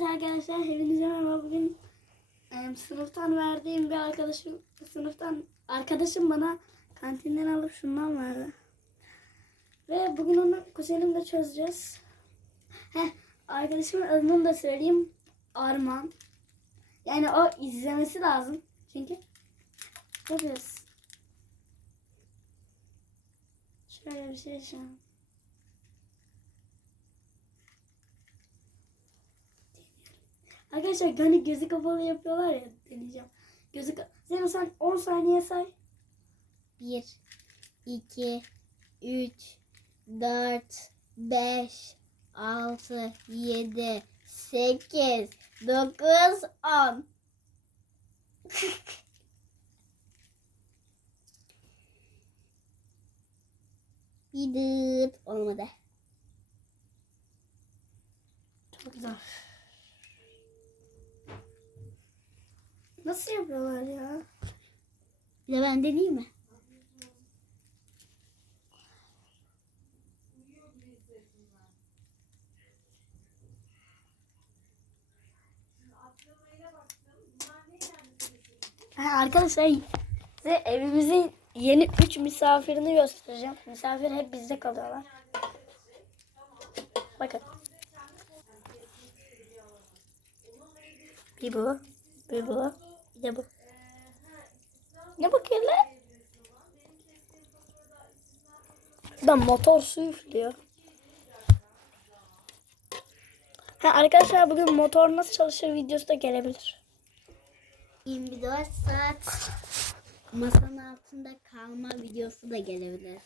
Evet arkadaşlar hepinize merhaba. Bugün e, sınıftan verdiğim bir arkadaşım sınıftan arkadaşım bana kantinden alıp şundan verdi. Ve bugün onu kuzenimle çözeceğiz. Heh, arkadaşımın adını da söyleyeyim. Arman. Yani o izlemesi lazım. Çünkü yapıyoruz. Şöyle bir şey şu an. Arkadaşlar hani gözü kapalı yapıyorlar ya deneyeceğim. Gözü Zeyno sen 10 saniye say. 1, 2, 3, 4, 5, 6, 7, 8, 9, 10. Bir dıt olmadı. Çok güzel. Nasıl yapıyorlar ya? Bir de ben deneyeyim mi? Ha, arkadaşlar size evimizin yeni 3 misafirini göstereceğim. Misafir hep bizde kalıyorlar. Bakın. Bir bu. Bir bu. Bir de bu. Ne bakıyor lan? Şuradan motor su üflüyor. Ha, arkadaşlar bugün motor nasıl çalışır videosu da gelebilir. 24 saat masanın altında kalma videosu da gelebilir.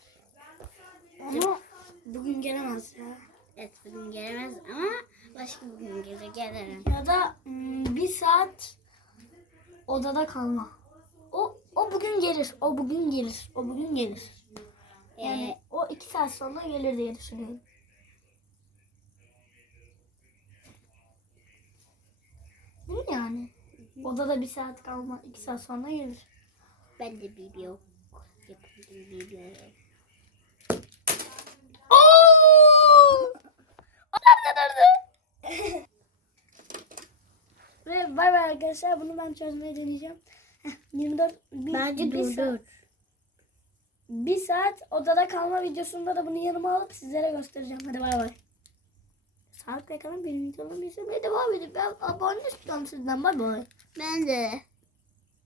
Ama bugün gelemez ya. Evet bugün gelemez ama başka bir gün gelir gelirim. Ya da mm, bir saat odada kalma. O o bugün gelir. O bugün gelir. O bugün gelir. Yani Ee, o iki saat sonra gelir diye düşünüyorum. Değil mi yani? Odada bir saat kalma. iki saat sonra gelir. ben de. Yapıldım biliyorum. Oo! O nerede durdu? Ve bay bay arkadaşlar. Bunu ben çözmeye deneyeceğim. Heh, 24 bir, Bence bir saat-. Bir saat odada kalma videosunda da bunu yanıma alıp sizlere göstereceğim. Hadi bay bay. Sağlıkla kalın. Benim videolarımı izlemeye devam edin. Ben abone istiyorum sizden. Bay bay. Ben de.